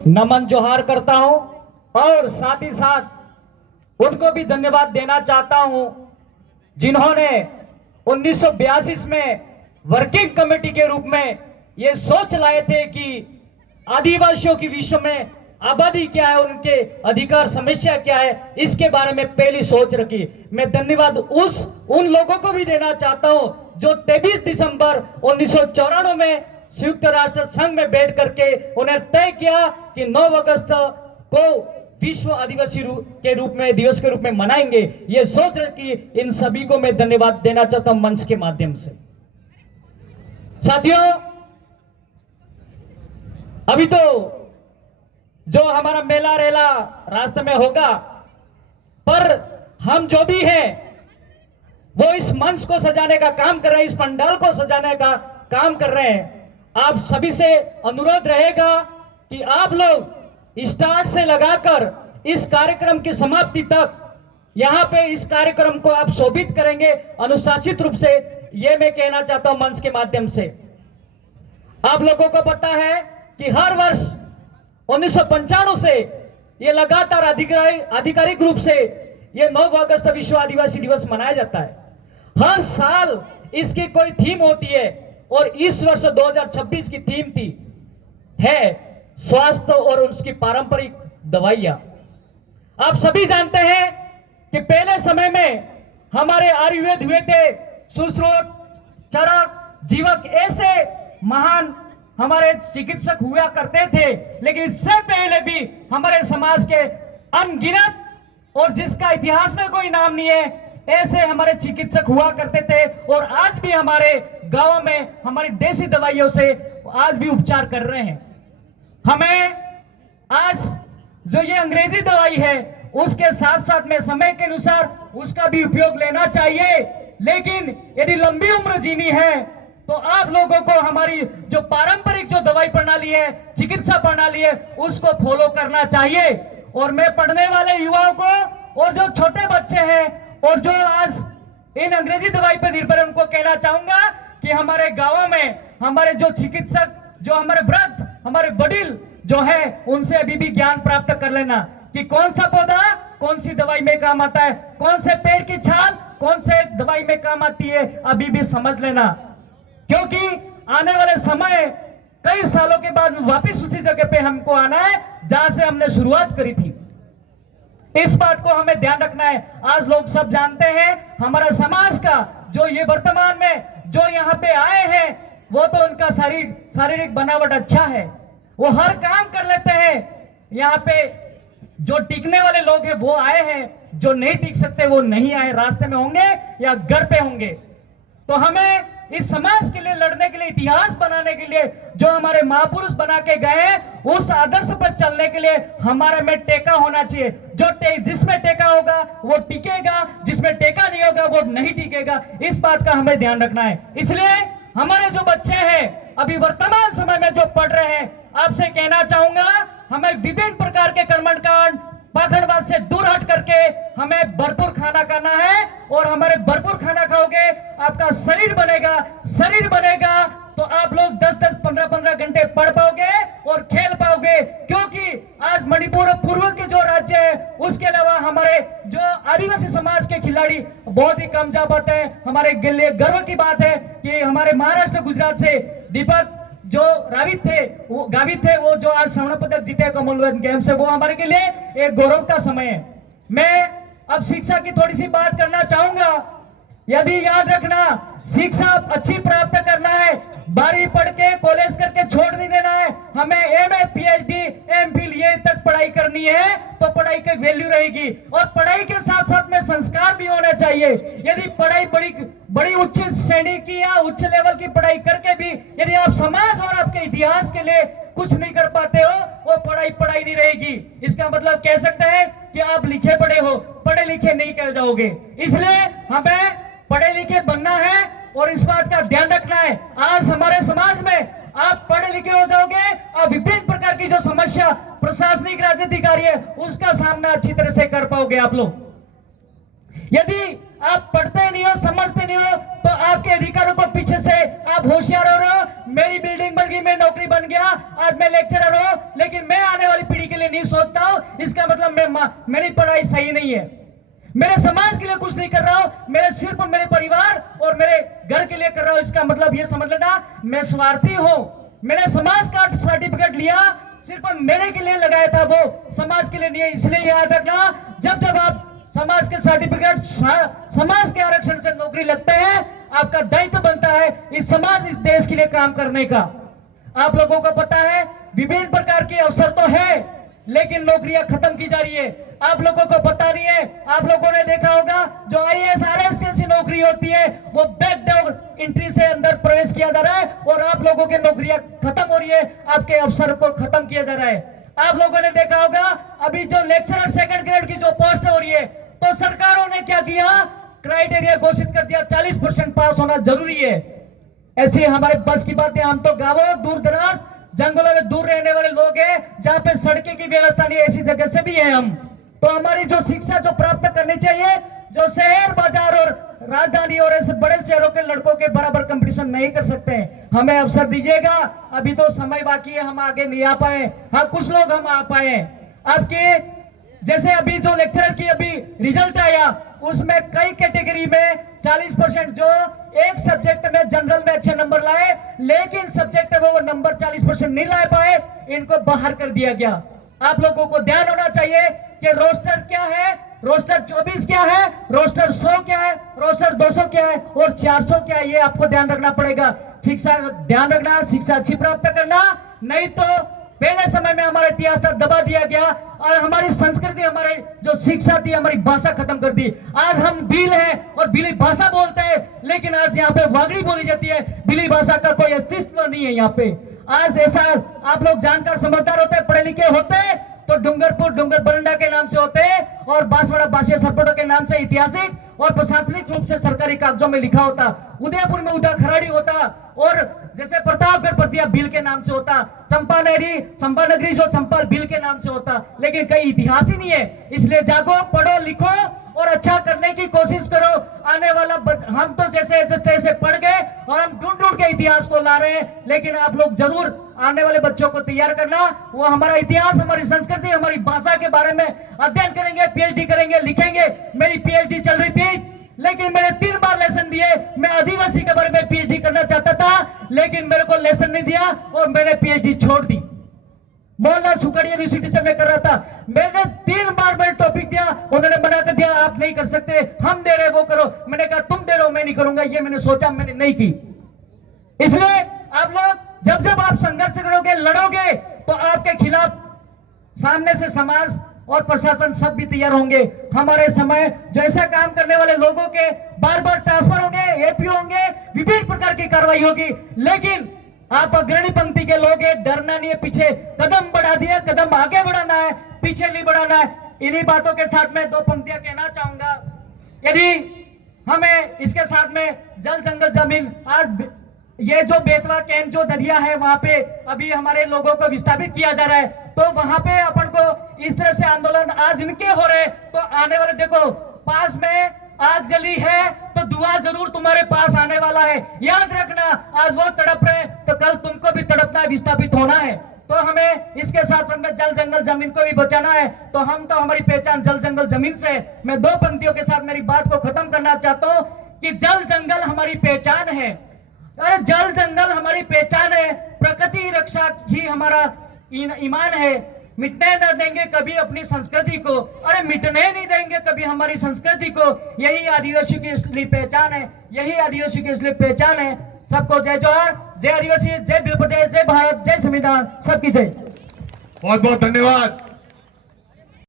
नमन जोहार करता हूं और साथ ही साथ उनको भी धन्यवाद देना चाहता हूं जिन्होंने 1982 में वर्किंग कमेटी के रूप में ये सोच लाए थे कि आदिवासियों की विश्व में आबादी क्या है, उनके अधिकार समस्या क्या है, इसके बारे में पहली सोच रखी। मैं धन्यवाद उन लोगों को भी देना चाहता हूं जो 23 दिसंबर 1994 में संयुक्त राष्ट्र संघ में बैठ करके उन्हें तय किया कि 9 अगस्त को विश्व आदिवासी के रूप में दिवस के रूप में मनाएंगे। ये सोच रखी। इन सभी को मैं धन्यवाद देना चाहता हूं मंच के माध्यम से। साथियों, अभी तो जो हमारा मेला रेला रास्ते में होगा, पर हम जो भी हैं वो इस मंच को सजाने का काम कर रहे हैं, इस पंडाल को सजाने का काम कर रहे हैं। आप सभी से अनुरोध रहेगा कि आप लोग स्टार्ट से लगाकर इस कार्यक्रम की समाप्ति तक यहां पे इस कार्यक्रम को आप शोभित करेंगे अनुशासित रूप से, यह मैं कहना चाहता हूं मंच के माध्यम से। आप लोगों को पता है कि हर वर्ष 1995 से यह लगातार आधिकारिक रूप से यह 9 अगस्त विश्व आदिवासी दिवस मनाया जाता है। हर साल इसकी कोई थीम होती है और इस वर्ष 2026 की थीम है स्वास्थ्य और उसकी पारंपरिक दवाइयां। आप सभी जानते हैं कि पहले समय में हमारे आयुर्वेद हुए थे, सुश्रुत, चरक, जीवक, ऐसे महान हमारे चिकित्सक हुआ करते थे। लेकिन इससे पहले भी हमारे समाज के अनगिनत और जिसका इतिहास में कोई नाम नहीं है, ऐसे हमारे चिकित्सक हुआ करते थे और आज भी हमारे गांव में हमारी देसी दवाइयों से आज भी उपचार कर रहे हैं। हमें आज जो ये अंग्रेजी दवाई है उसके साथ साथ में समय के अनुसार उसका भी उपयोग लेना चाहिए। लेकिन यदि लंबी उम्र जीनी है तो आप लोगों को हमारी जो पारंपरिक जो दवाई प्रणाली है, चिकित्सा प्रणाली है, उसको फॉलो करना चाहिए। और मैं पढ़ने वाले युवाओं को और जो छोटे बच्चे हैं और जो आज इन अंग्रेजी दवाई पर निर्भर है, उनको कहना चाहूंगा कि हमारे गांवों में हमारे जो चिकित्सक, जो हमारे वृद्ध, हमारे वडील जो है, उनसे अभी भी ज्ञान प्राप्त कर लेना कि कौन सा पौधा कौन सी दवाई में काम आता है, कौन से पेड़ की छाल कौन से दवाई में काम आती है, अभी भी समझ लेना। क्योंकि आने वाले समय कई सालों के बाद वापस उसी जगह पे हमको आना है जहां से हमने शुरुआत करी थी। इस बात को हमें ध्यान रखना है। आज लोग सब जानते हैं हमारा समाज का जो ये वर्तमान में जो यहाँ पे आए हैं वो तो उनका शारीरिक बनावट अच्छा है, वो हर काम कर लेते हैं। यहाँ पे जो टिकने वाले लोग हैं वो आए हैं, जो नहीं टिक सकते वो नहीं आए, रास्ते में होंगे या घर पे होंगे। तो हमें इस समाज के लिए लड़ने के लिए, इतिहास बनाने के लिए जो हमारे महापुरुष बना के गए, उस आदर्श पर चलने के लिए हमारे में टेका होना चाहिए। जिसमें टेका होगा वो टिकेगा, जिसमें टेका नहीं होगा वो नहीं टिकेगा। इस बात का हमें ध्यान रखना है। इसलिए हमारे जो बच्चे हैं अभी वर्तमान समय में जो पढ़ रहे हैं, आपसे कहना चाहूंगा हमें विभिन्न प्रकार के कर्मकांड, पाखंडवाद से दूर हट करके हमें भरपूर खाना खाना है। और हमारे भरपूर खाना खाओगे आपका शरीर बनेगा तो आप लोग 10-10, 15-15 घंटे पढ़ पाओगे और खेल पाओगे। क्योंकि आज मणिपुर पूर्व के जो राज्य है उसके अलावा हमारे जो आदिवासी समाज के खिलाड़ी बहुत ही कम जा पाते हैं। हमारे लिए गर्व की बात है कि हमारे महाराष्ट्र, गुजरात से दीपक जो गावित थे वो जो आज स्वर्ण पदक जीते कॉमनवेल्थ गेम से, वो हमारे के लिए एक गौरव का समय है। मैं अब शिक्षा की थोड़ी सी बात करना चाहूंगा। यदि याद रखना, शिक्षा अच्छी प्राप्त करना है, 12वीं पढ़ के कॉलेज करके छोड़ नहीं देना है। हमें एमए, पीएचडी, एमफिल ये तक पढ़ाई करनी है तो पढ़ाई की वैल्यू रहेगी। और पढ़ाई के साथ साथ में संस्कार भी होने चाहिए। यदि पढ़ाई बड़ी उच्च श्रेणी की या उच्च लेवल की पढ़ाई करके भी यदि आप समाज और आपके इतिहास के लिए कुछ नहीं कर पाते हो, वो पढ़ाई नहीं रहेगी। इसका मतलब कह सकते हैं कि आप लिखे पढ़े हो, पढ़े लिखे नहीं कह जाओगे। इसलिए हमें पढ़े लिखे बनना है और इस बात का ध्यान रखना है। आज हमारे समाज में आप पढ़े लिखे हो जाओगे, आप विभिन्न प्रकार की जो समस्या प्रशासनिक राजनीतिक कार्य है उसका सामना अच्छी तरह से कर पाओगे आप लोग। यदि आप पढ़ते नहीं हो, समझते नहीं हो, तो आपके अधिकारों को पीछे से आप होशियार हो रहे हो। मेरी बिल्डिंग बन गई, मैं नौकरी बन गया, आज मैं लेक्चरर हूं, लेकिन मैं आने वाली पीढ़ी के लिए नहीं सोचता हूं। इसका मतलब मेरी पढ़ाई सही नहीं है, मेरे समाज के लिए कुछ नहीं कर रहा हूं, मेरे सिर्फ मेरे परिवार और मेरे घर के लिए कर रहा हूं। इसका मतलब ये समझ लेना मैं स्वार्थी हूं। मैंने समाज का सर्टिफिकेट लिया, सिर्फ मेरे के लिए लगाया था, वो समाज के लिए नहीं है। इसलिए याद रखना, जब जब आप समाज के सर्टिफिकेट, समाज के आरक्षण से नौकरी लगते हैं, आपका दायित्व बनता है इस समाज, इस देश के लिए काम करने का। आप लोगों को पता है विभिन्न प्रकार के अवसर तो है, लेकिन नौकरियां खत्म की जा रही है। आप लोगों को पता नहीं है, आप लोगों ने देखा होगा जो IAS RS जैसी नौकरी होती है, वो बैकडोर एंट्री से अंदर प्रवेश किया जा रहा है और आप लोगों की नौकरियां खत्म हो रही है, आपके अवसर को खत्म किया जा रहा है। आप लोगों ने देखा होगा अभी जो लेक्चरर सेकंड ग्रेड की जो पोस्ट हो रही है, तो सरकारों ने क्या किया, क्राइटेरिया घोषित कर दिया, 40% पास होना जरूरी है। ऐसी हमारे बस की बात है। हम तो गांवों, दूर दराज जंगलों में दूर रहने वाले लोग हैं, जहां पे सड़कें की व्यवस्था नहीं है, ऐसी जगह से भी है हम। तो हमारी जो शिक्षा जो प्राप्त करनी चाहिए, जो शहर, बाजार और राजधानी और ऐसे बड़े शहरों के लड़कों के बराबर कंपटीशन नहीं कर सकते हैं। हमें अवसर दीजिएगा, अभी तो समय बाकी है, हम आगे नहीं आ पाए। हाँ, कुछ लोग हम आ पाए। आपके जैसे अभी जो लेक्चरर की अभी रिजल्ट आया, उसमें कई कैटेगरी में 40%, जो एक सब्जेक्ट में जनरल में अच्छे नंबर लाए, लेकिन सब्जेक्ट में वो नंबर 40% नहीं ला पाए, इनको बाहर कर दिया गया। आप लोगों को ध्यान होना चाहिए कि रोस्टर क्या है, रोस्टर 24 क्या है, रोस्टर 100 क्या है, रोस्टर 200 क्या है और 400 क्या है, ये आपको ध्यान रखना पड़ेगा। शिक्षा ध्यान रखना, शिक्षा अच्छी प्राप्त करना, नहीं तो पहले समय में हमारा इतिहास था, दबा दिया गया और हमारी संस्कृति, हमारी जो शिक्षा थी, हमारी भाषा खत्म कर दी। आज हम भील हैं और भीली भाषा बोलते हैं, लेकिन आज यहाँ पे वागड़ी बोली जाती है, भीली भाषा का कोई अस्तित्व नहीं है यहाँ पे। आज ऐसा आप लोग जानकार समझदार होते, पढ़े लिखे होते, तो डूंगरपुर डूंगर बरंडा के नाम से होते और बांसवाड़ा बासिया सरपटो के नाम से ऐतिहासिक और प्रशासनिक रूप से सरकारी कागजों में लिखा होता। उदयपुर में उदा खराड़ी होता और जैसे प्रतापगढ़ प्रतिया भील के नाम से होता, चंपानगरी जो चंपाल भील के नाम से होता, लेकिन कई इतिहास ही नहीं है। इसलिए जागो, पढ़ो, लिखो और अच्छा करने की कोशिश करो। आने वाला हम तो जैसे तैसे पढ़ गए और हम ढूंढ ढूंढ के इतिहास को ला रहे हैं, लेकिन आप लोग जरूर आने वाले बच्चों को तैयार करना। वो हमारा इतिहास, हमारी संस्कृति, हमारी भाषा के बारे में अध्ययन करेंगे, PhD करेंगे, लिखेंगे। मेरी PhD चल रही थी, लेकिन मैंने 3 बार लेसन दिए। मैं आदिवासी के बारे में PhD करना चाहता था, लेकिन मेरे को लेसन नहीं दिया और मैंने PhD छोड़ दी। मोहनलाल सुखड़िया यूनिवर्सिटी से मैं कर रहा था, मैंने 3 बार मैंने टॉपिक दिया, उन्होंने मना कर दिया, आप नहीं कर सकते, हम दे रहे वो करो। मैंने कहा तुम दे रहे हो, मैं नहीं करूंगा। ये मैंने सोचा, मैंने नहीं की। इसलिए आप लोग जब जब आप संघर्ष करोगे, लड़ोगे, तो आपके खिलाफ सामने से समाज और प्रशासन सब भी तैयार होंगे। हमारे समय जैसा काम करने वाले लोगों के बार बार ट्रांसफर होंगे, APO होंगे, विभिन्न प्रकार की कार्रवाई होगी, लेकिन आप अग्रणी पंक्ति के लोग हैं, डरना नहीं है। पीछे कदम बढ़ा दिया, कदम आगे बढ़ाना है, पीछे नहीं बढ़ाना है। इन्हीं बातों के साथ में 2 पंक्तियां कहना चाहूंगा। यदि हमें इसके साथ में जल जंगल जमीन, आज ये जो बेतवा कैंट जो दरिया है, वहां पे अभी हमारे लोगों को विस्थापित किया जा रहा है, तो वहां पे अपन को इस तरह से आंदोलन आज इनके हो रहे हैं, तो आने वाले देखो, पास में आग जली है तो धुआं जरूर तुम्हारे पास आने वाला है। याद रखना, आज वो तड़प रहे तो कल तुमको भी तड़पना है, विस्थापित होना है। तो हमें इसके साथ साथ में जल जंगल जमीन को भी बचाना है। तो हम तो हमारी पहचान जल जंगल जमीन से। मैं 2 पंक्तियों के साथ मेरी बात को खत्म करना चाहता हूं कि जल जंगल हमारी पहचान है। अरे जल जंगल हमारी पहचान है, प्रकृति रक्षा ही हमारा ईमान है। मिटने न देंगे कभी अपनी संस्कृति को, अरे मिटने नहीं देंगे कभी हमारी संस्कृति को। यही आदिवासी की असली पहचान है, यही आदिवासी की असली पहचान है। सबको जय जोहार, जय आदिवासी, जय बिल पटेल, जय भारत, जय संविधान, सबकी जय। बहुत बहुत धन्यवाद।